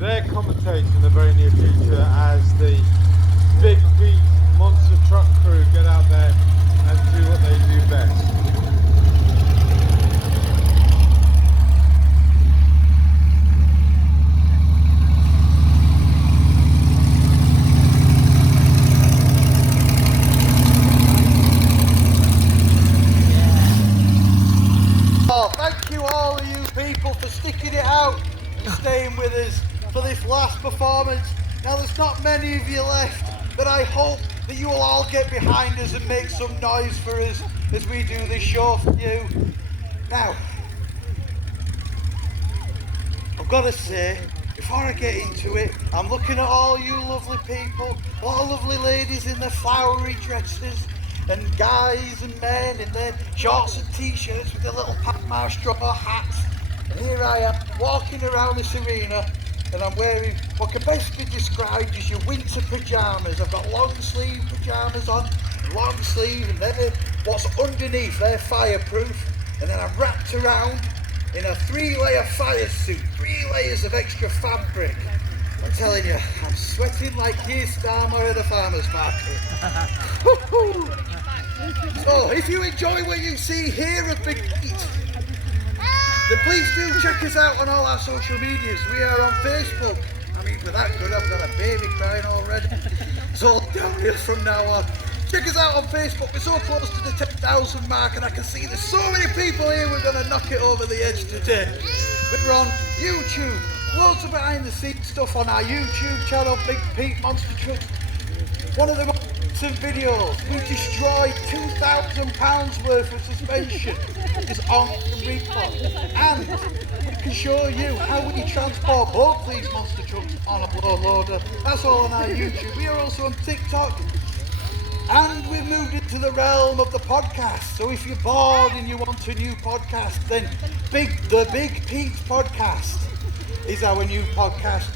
they're commentating in the very near future as the Big Pete monster truck crew get out there and do what they do best. Thank you all of you people for sticking it out and staying with us for this last performance. Now there's not many of you left, but I hope that you will all get behind us and make some noise for us as we do this show for you. Now, I've got to say, before I get into it, I'm looking at all you lovely people, all lovely ladies in their flowery dresses, and guys and men in their shorts and t-shirts with their little Panama straw hats. And here I am, walking around this arena, and I'm wearing what can best be described as your winter pyjamas. I've got long sleeve pyjamas on, long sleeve, and then what's underneath, they're fireproof. And then I'm wrapped around in a 3-layer fire suit, 3 layers of extra fabric. I'm telling you, I'm sweating like Keir Starmer at a farmer's market. So, if you enjoy what you see here at Big Pete, then please do check us out on all our social medias. We are on Facebook. I mean, with that good, I've got a baby crying already. It's all downhill from now on. Check us out on Facebook. We're so close to the 10,000 mark, and I can see there's so many people here. We're going to knock it over the edge today. We're on YouTube. Loads of behind the scenes stuff on our YouTube channel, Big Pete Monster Trucks. One of the most recent videos, we destroyed £2,000 worth of suspension. Is on the replay. And we can show you how we transport both these monster trucks on a blow loader. That's all on our YouTube. We are also on TikTok. And we've moved into the realm of the podcast. So if you're bored and you want a new podcast, then the Big Pete podcast is our new podcast.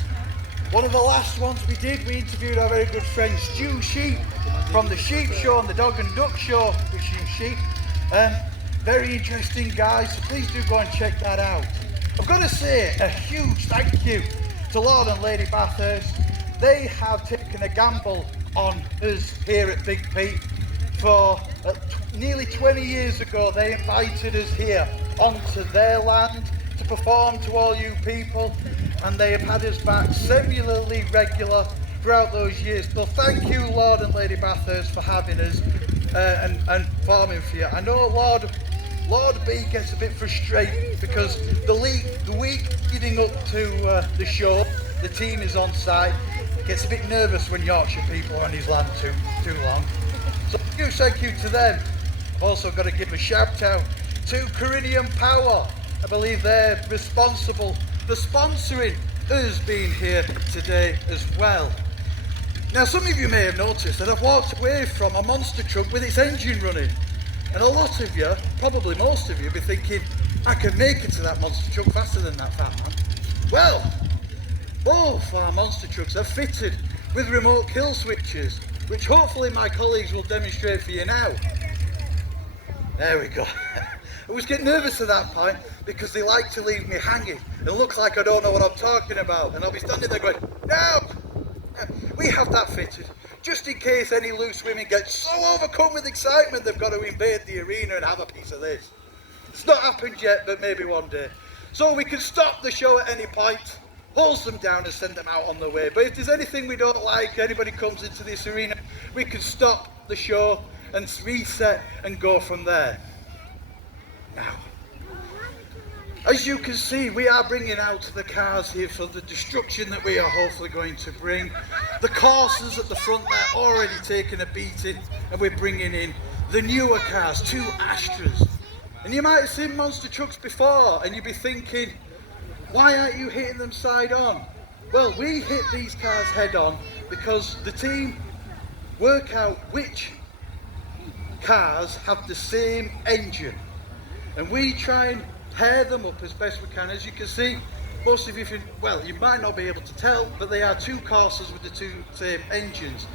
One of the last ones we did, we interviewed our very good friend Stu Sheep from the Sheep Show and the Dog and Duck Show with Stu Sheep. Very interesting guys, so please do go and check that out. I've got to say a huge thank you to Lord and Lady Bathurst. They have taken a gamble on us here at Big Pete. For nearly 20 years ago, they invited us here onto their land to perform to all you people, and they have had us back semi-regular throughout those years. So thank you, Lord and Lady Bathurst, for having us and performing for you. I know Lord B gets a bit frustrated because the week leading up to the show, the team is on site. Gets a bit nervous when Yorkshire people are on his land too long. So huge thank you to them. I've also got to give a shout out to Carinium Power. I believe they're responsible for sponsoring us being here today as well. Now some of you may have noticed that I've walked away from a monster truck with its engine running. And a lot of you, probably most of you, be thinking, I can make it to that monster truck faster than that fat man. Well, both our monster trucks are fitted with remote kill switches, which hopefully my colleagues will demonstrate for you now. There we go. I was getting nervous at that point because they like to leave me hanging and look like I don't know what I'm talking about, and I'll be standing there going, no! We have that fitted, just in case any loose women get so overcome with excitement they've got to invade the arena and have a piece of this. It's not happened yet, but maybe one day. So we can stop the show at any point, hose them down and send them out on the way. But if there's anything we don't like, anybody comes into this arena, we can stop the show and reset and go from there. Now, as you can see, we are bringing out the cars here for the destruction that we are hopefully going to bring. The courses at the front there already taking a beating, and we're bringing in the newer cars, 2 Astras. And you might have seen monster trucks before and you'd be thinking, why aren't you hitting them side on? Well, we hit these cars head on because the team work out which cars have the same engine, and we try and pair them up as best we can. As you can see, most of you, well, you might not be able to tell, but they are 2 Corsas with the 2 same engines.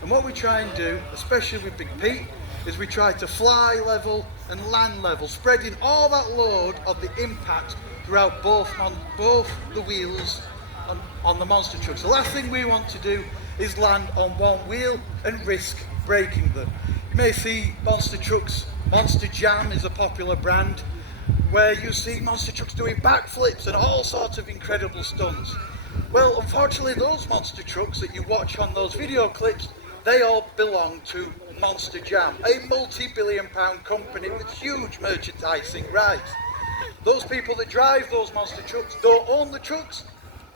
And what we try and do, especially with Big Pete, is we try to fly level and land level, spreading all that load of the impact throughout both the wheels on the monster trucks. The last thing we want to do is land on one wheel and risk breaking them. You may see monster trucks, Monster Jam is a popular brand, where you see monster trucks doing backflips and all sorts of incredible stunts. Well, unfortunately, those monster trucks that you watch on those video clips, they all belong to Monster Jam, a multi-billion-pound company with huge merchandising rights. Those people that drive those monster trucks don't own the trucks.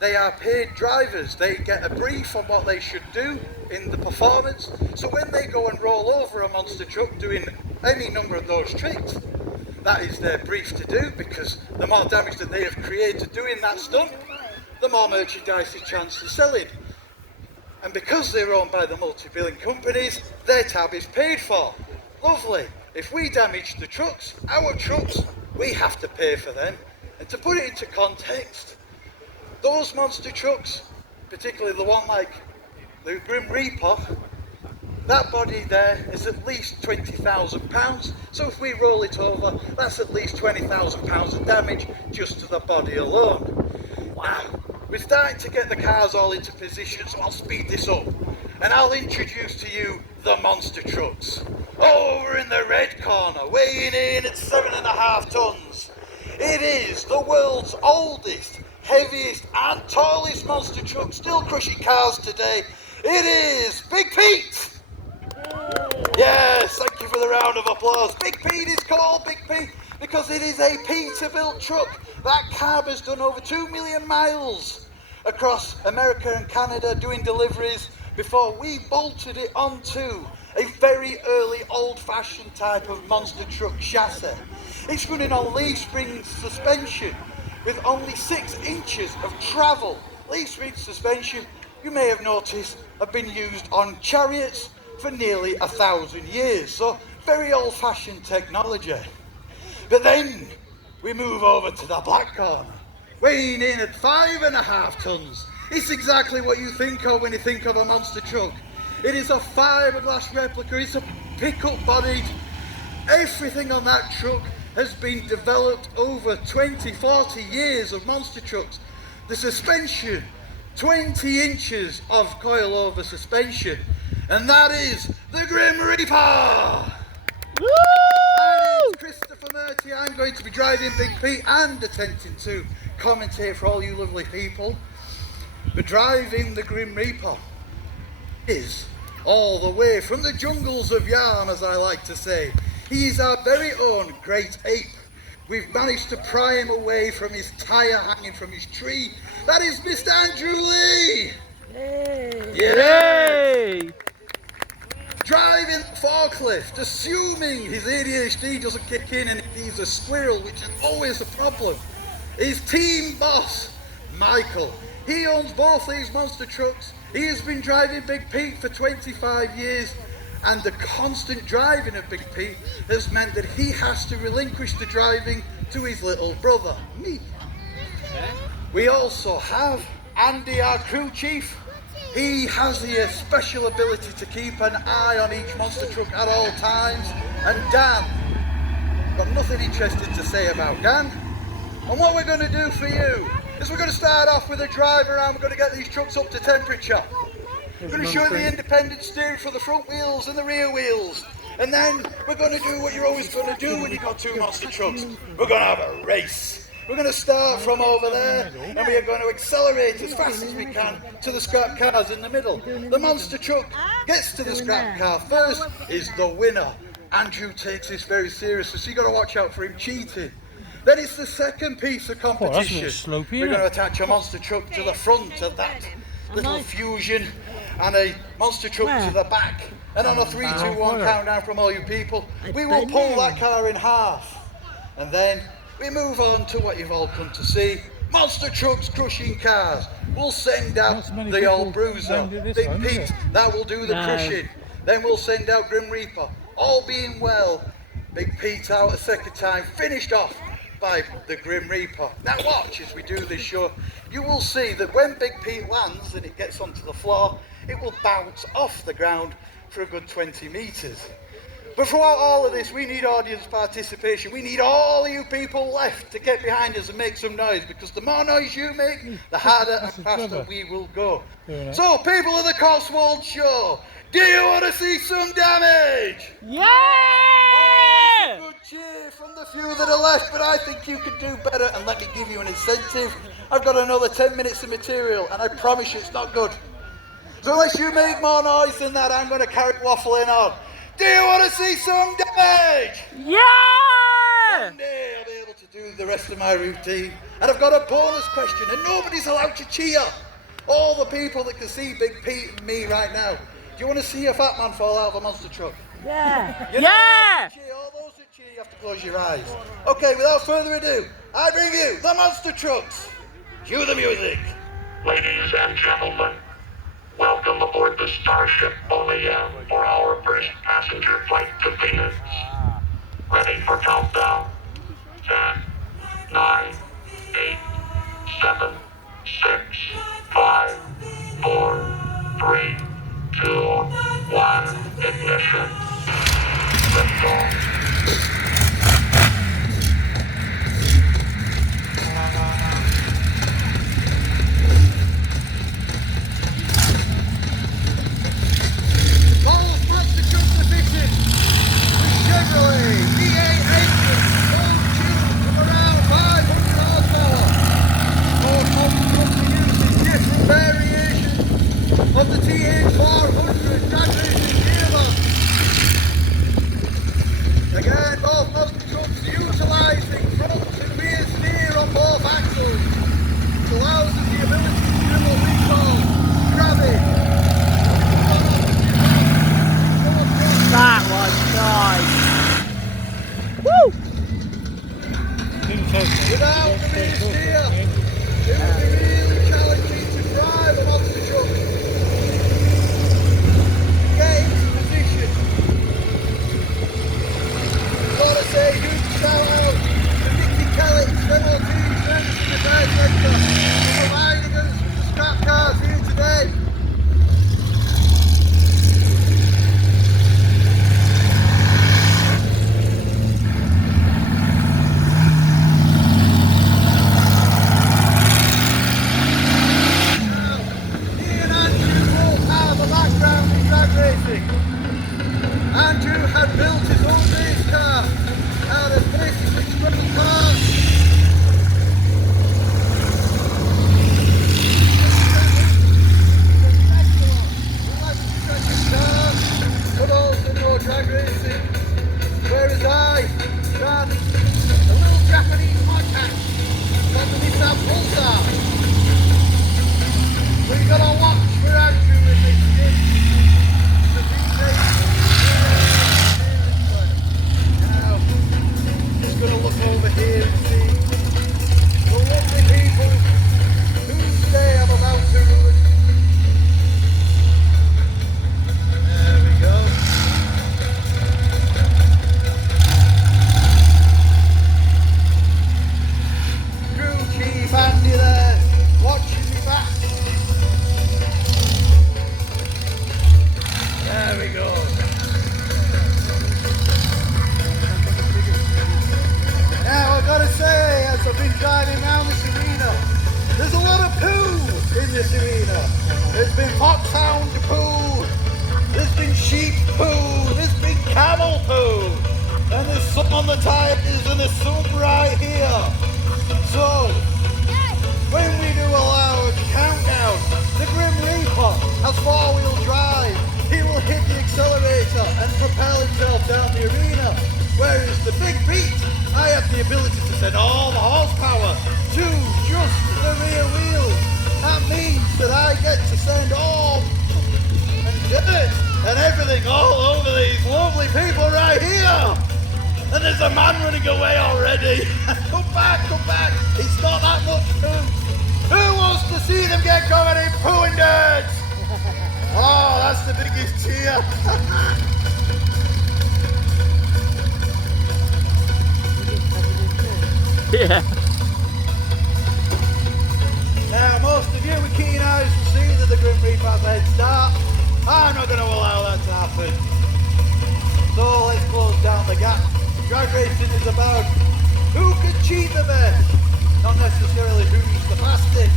They are paid drivers. They get a brief on what they should do in the performance. So when they go and roll over a monster truck doing any number of those tricks, that is their brief to do, because the more damage that they have created doing that stunt, the more merchandise is chance of selling. And because they're owned by the multi-billion companies, their tab is paid for. Lovely. If we damage the trucks, our trucks, we have to pay for them. And to put it into context, those monster trucks, particularly the one like the Grim Reaper, that body there is at least £20,000. So if we roll it over, that's at least £20,000 of damage just to the body alone. Wow. We're starting to get the cars all into position, so I'll speed this up. And I'll introduce to you the monster trucks. Over in the red corner, weighing in at 7.5 tons. It is the world's oldest, heaviest and tallest monster truck, still crushing cars today. It is Big Pete! Yes, thank you for the round of applause. Big Pete is called Big Pete because it is a Peterbilt truck. That cab has done over 2 million miles across America and Canada doing deliveries before we bolted it onto a very early old-fashioned type of monster truck chassis. It's running on leaf spring suspension with only 6 inches of travel. Leaf spring suspension, you may have noticed, have been used on chariots for nearly 1,000 years, so very old-fashioned technology. But then we move over to the black corner, weighing in at 5.5 tons. It's exactly what you think of when you think of a monster truck. It is a fiberglass replica, it's a pickup bodied. Everything on that truck has been developed over 20-40 years of monster trucks. The suspension, 20 inches of coilover suspension, and that is the Grim Reaper! Woo! My name's Christopher Murty. I'm going to be driving Big Pete and attempting to commentate for all you lovely people. But driving the Grim Reaper is all the way from the jungles of Yarn, as I like to say. He is our very own great ape. We've managed to pry him away from his tyre hanging from his tree. That is Mr. Andrew Lee! Yay! Yay! Driving the forklift, assuming his ADHD doesn't kick in and he's a squirrel, which is always a problem, is team boss, Michael. He owns both these monster trucks. He has been driving Big Pete for 25 years, and the constant driving of Big Pete has meant that he has to relinquish the driving to his little brother, me. We also have Andy, our crew chief. He has the special ability to keep an eye on each monster truck at all times. And Dan, got nothing interesting to say about Dan. And what we're going to do for you is we're going to start off with a drive around. We're going to get these trucks up to temperature. We're going to show you the independent steering for the front wheels and the rear wheels. And then we're going to do what you're always going to do when you've got 2 monster trucks. We're going to have a race. We're going to start from over there and we are going to accelerate as fast as we can to the scrap cars in the middle. The monster truck gets to the scrap car first, is the winner. Andrew takes this very seriously, so you've got to watch out for him cheating. Then it's the second piece of competition. We're going to attach a monster truck to the front of that little Fusion and a monster truck to the back. And on a 3, 2, 1 countdown from all you people, we will pull that car in half. And then we move on to what you've all come to see. Monster trucks crushing cars. We'll send out the old Bruiser, Big Pete, that will do the crushing. Then we'll send out Grim Reaper. All being well, Big Pete out a second time, finished off by the Grim Reaper. Now watch as we do this show. You will see that when Big Pete lands and it gets onto the floor, it will bounce off the ground for a good 20 metres. But throughout all of this, we need audience participation. We need all of you people left to get behind us and make some noise, because the more noise you make, the harder and faster we will go. So, people of the Cotswold Show, do you want to see some damage? Yeah! Oh, it's a good cheer from the few that are left, but I think you could do better, and let me give you an incentive. I've got another 10 minutes of material, and I promise you it's not good. So unless you make more noise than that, I'm going to carry waffling on. Do you want to see some damage? Yeah! One day I'll be able to do the rest of my routine. And I've got a bonus question, and nobody's allowed to cheer. All the people that can see Big Pete and me right now. Do you want to see a fat man fall out of a monster truck? Yeah! You know, Yeah! cheer. All those that cheer, you have to close your eyes. Okay, without further ado, I bring you the monster trucks. Cue the music. Ladies and gentlemen, welcome aboard the Starship OEM for our first passenger flight to Venus. Ready for countdown. 10, 9, 8, 7, 6, 5, 4, 3, 2, 1, ignition. Liftoff. Those monster trucks are fitted with Chevrolet V8 engines, all tuned from around 500 horsepower. Those monster trucks are using different variations of the TH400 drag racing gearbox. Again, both monster trucks are utilising front and rear steer on both axles, which allows us the ability to do what we call grabbing. That was nice. Woo! Without the rear steer, it would be really challenging to drive a monster truck. Get into position. Gotta say huge shout out to Nicky Kelly, MOT, friends in the drive sector, for providing us with the scrap cars here today. Andrew had built his own race car out of basically scrabble parts. But also no drag racing. Whereas I ran a little Japanese podcast called the Nissan Pulsar. So you gotta watch for Andrew in this game. Now, just gonna look over here and see the lovely people whose day I'm about to ruin. There we go. Crew Chief Andy there, watching me back. There we go. Now I've got to say, as I've been driving around this arena, there's a lot of poo in this arena. There's been foxhound poo, there's been sheep poo, there's been camel poo, and there's some on the tires and there's some right here. So, when we do a loud countdown, the Grim Reaper has four-wheel drive. He will hit the accelerator and propel himself down the arena. Whereas the Big Beat, I have the ability to send all the horsepower to just the rear wheels. That means that I get to send all and dirt and everything all over these lovely people right here. And there's a man running away already. Come back, come back. It's not that much poo. Who wants to see them get covered in poo and dirt? Oh, that's the biggest cheer. Yeah. Now, most of you with keen eyes will see that the Grim Reaper has a head start. I'm not going to allow that to happen. So let's close down the gap. Drag racing is about who can cheat the best, not necessarily who's the fastest.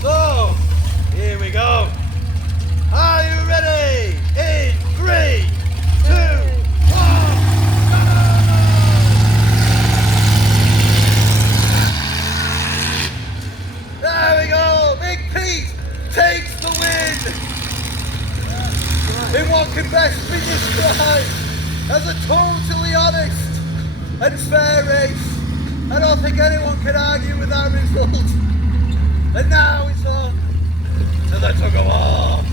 So, here we go. Are you ready? In 3, 2, 1, there we go. Big Pete takes the win in what can best be described as a totally honest and fair race. I don't think anyone can argue with that result. And now it's on to the Tug-of-war.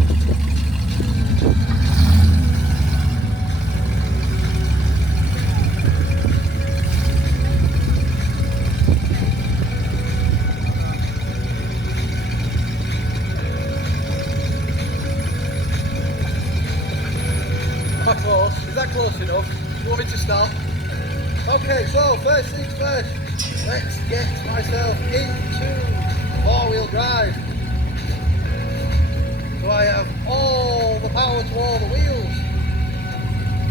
How close? Is that close enough? You want me to stop? Okay, so first things first, let's get myself into four-wheel drive. So I have all the power to all the wheels.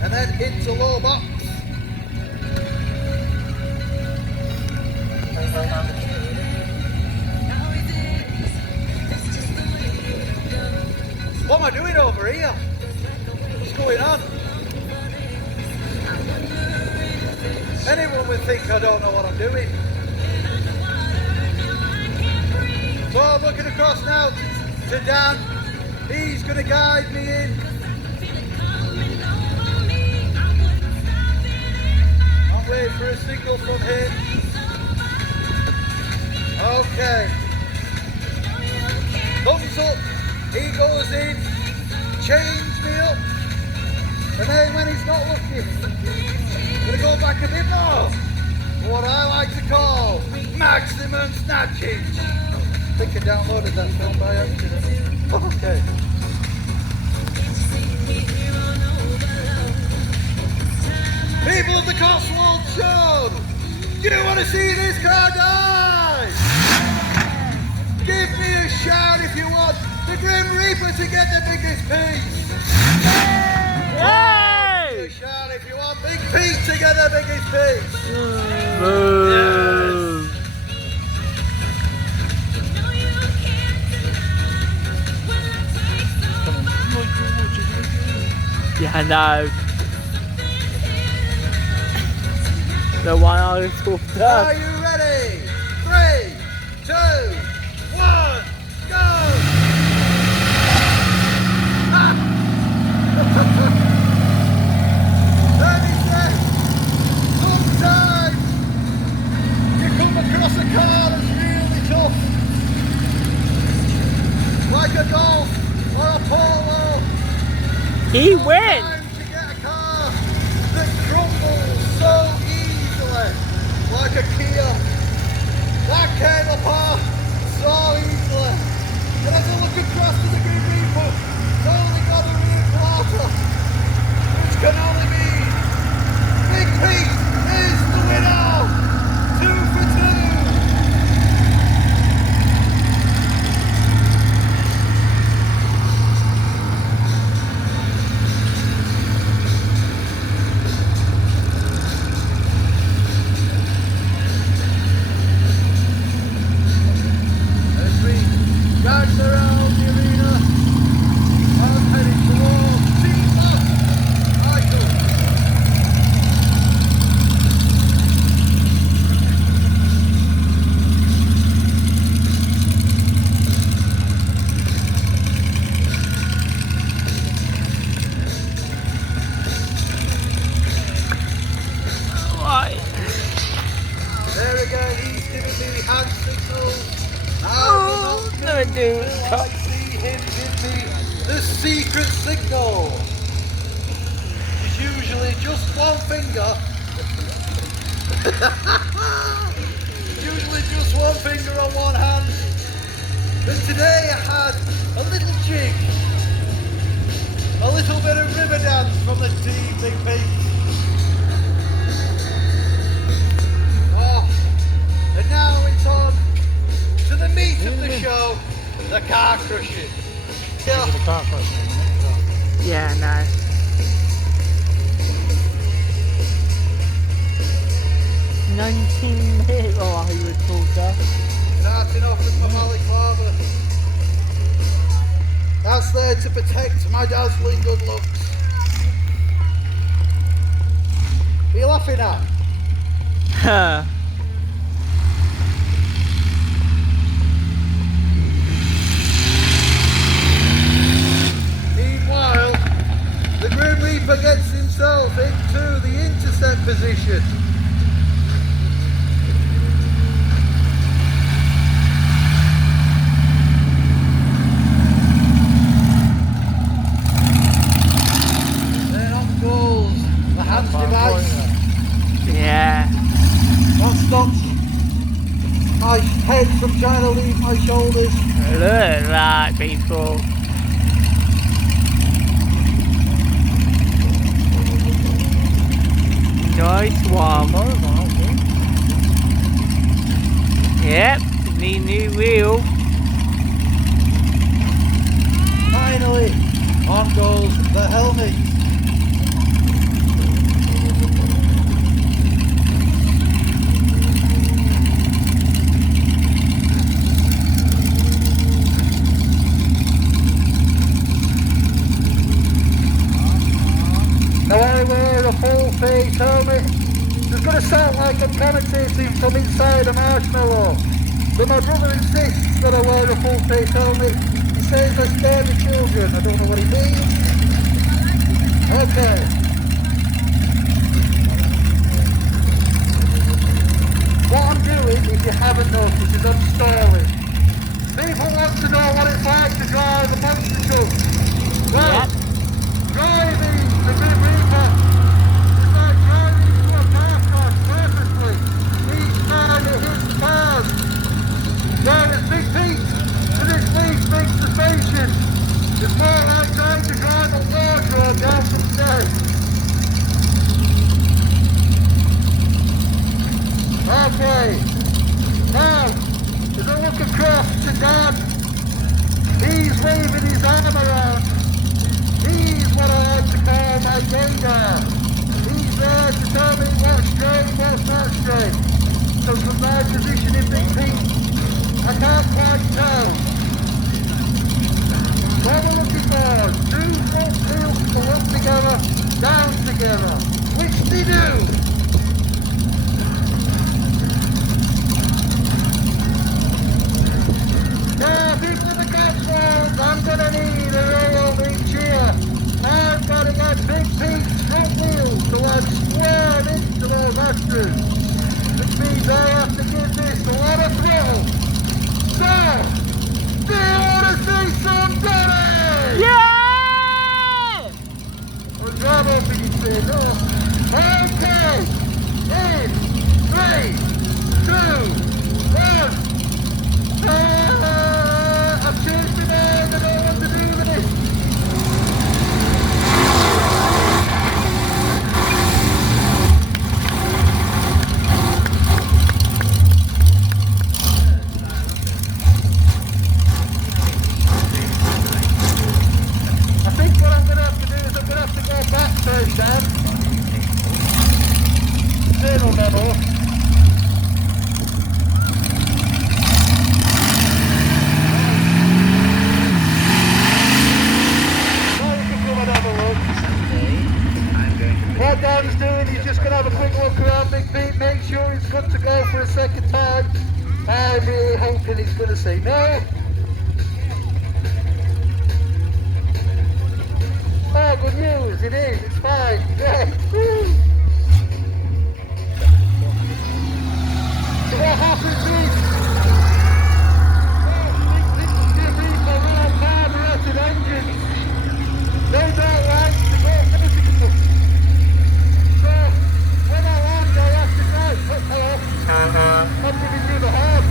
And then into low box. What am I doing over here? What's going on? Anyone would think I don't know what I'm doing. So I'm looking across now to Dan. He's going to guide me in. I'm waiting for a signal from him. Okay. Thumbs up. He goes in. Change me up. And then when he's not looking, I'm going to go back a bit more. What I like to call maximum snatching. I think I downloaded that film by accident. Okay. People of the Cotswold Show, do you want to see this car die? Give me a shout if you want the Grim Reaper to get the biggest piece. Yay! Give me a shout if you want Big Pete to get the biggest piece. Boo. Yeah, I know. The one I was talking Are about. you ready? 3, 2, 1, go! Ah! Let me say, sometimes you come across a car that's really tough, like a Golf or a Polo. He wins! Sometimes you get a car that crumbles so easily, like a Kia. That came apart so easily. And as I look across to the Green Reaper, it's only got a rear quarter, which can only mean Big Pete is the winner! 2 for 2! Dragged around the arena. I'm heading towards Team Boss. Michael. Right. There again, he's giving me the hand signals. Oh, no, dude. I see him give me the secret signal. It's usually just one finger. Usually just one finger on one hand. But today I had a little jig. A little bit of river dance from the team, Big Pete. Oh, and now it's on to the meat of the show, the car crushing. Yeah. Yeah, no. 19 minutes. Oh, he was talker. Starting off with my Malik father. That's there to protect my dazzling good looks. What are you laughing at? Meanwhile, the Grim Reaper gets himself into the intercept position. Then on goes the hands device. Yeah. That stops my head from trying to leave my shoulders. Look at that, people. Nice one. Yep, the new wheel. Finally, on goes the helmet. Now I wear a full face helmet. It's going to sound like I'm commentating from inside a marshmallow. But my brother insists that I wear a full face helmet. He says I scare the children. I don't know what he means. Okay. What I'm doing, if you haven't noticed, is I'm stalling. People want to know what it's like to drive a monster truck. Well, Yep. driving the Grim Reaper is like driving through a car crash perfectly. Each time it hits the cars. Whereas Big Pete, with his big suspension, is more like trying to drive a wardrobe down some stairs. Okay. Now, as I look across to Dan, he's waving his arm around. He's what I like to call my gaydar. He's there to tell me what's straight, what's not straight. So from my position in Big Pete, I can't quite tell. What we're looking for, two front wheels to up together, down together. Which they do. Now, people in the Cotswolds, I'm gonna need a real big cheer. I've got to get Big Pete's front wheels to land square into those Astros, which means I have to give this a lot of throttle. So, do you want to see somebody? Yeah! Well, drive off and you say no. Okay, in 3, 2, 1. I've changed my mind, I don't know what to do with it. I think what I'm going to have to do is I'm going to have to go back first, Dan. Zero memo. What Dan's doing, he's just going to have a quick look around Big Pete, make sure he's good to go for a second time. I'm really hoping he's going to say no. Oh, good news, it is, it's fine. Yeah. So what happens is, Big Reaper real carburetted engines. They don't like to go vertical. So, when I land, I have to drive. Hello. I'm giving you the horn.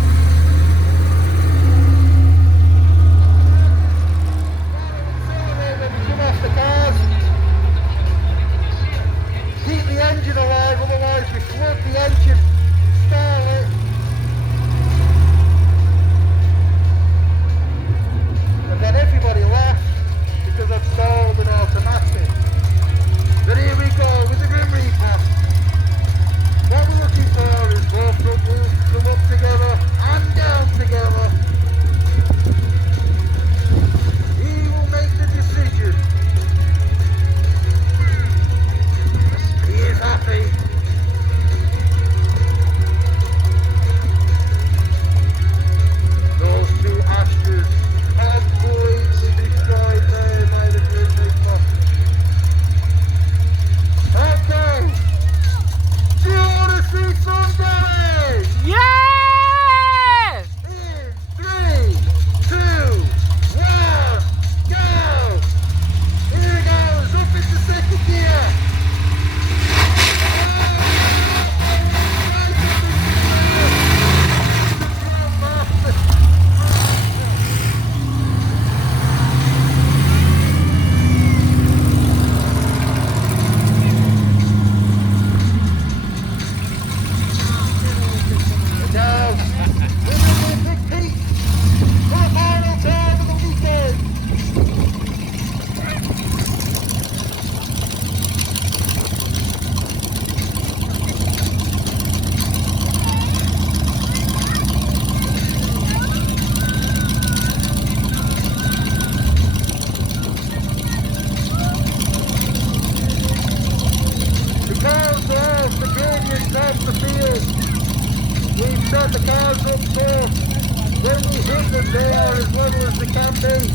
happy.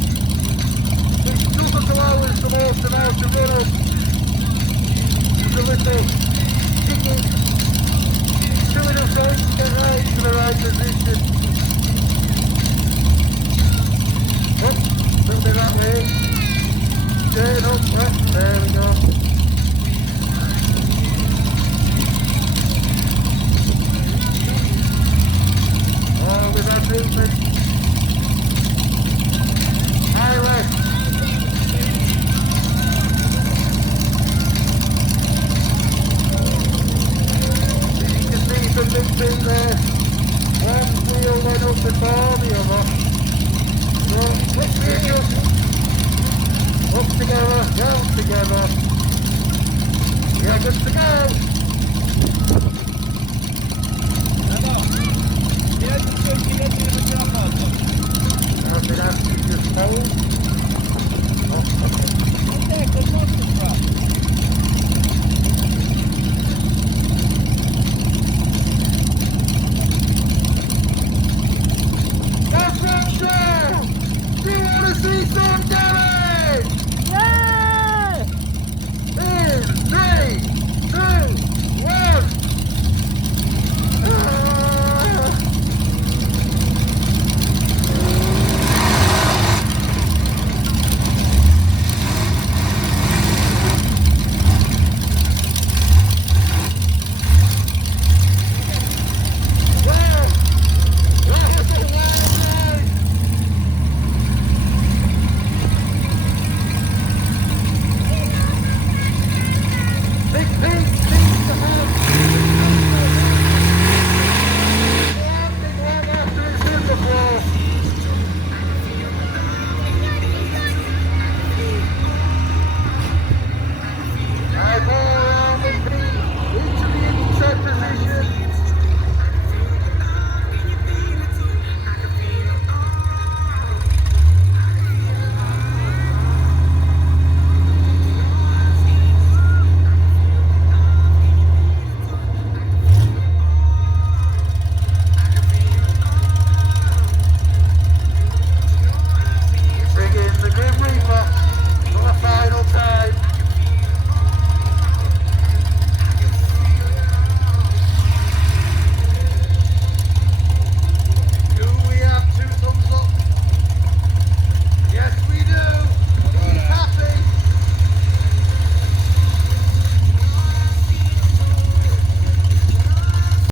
Which doesn't allow us the most amount to run up. There's a little kicking. Doing us right to get right to the right position. Up, a little bit that way. Straight up, right, there we go. Oh, with that movement. Highway. You can see some movement there. One wheel went up before the other. So, let's get up. Up together, down together. Yeah, good to go. I've been asked to just hold. That's right, Joe! Do you want to see some?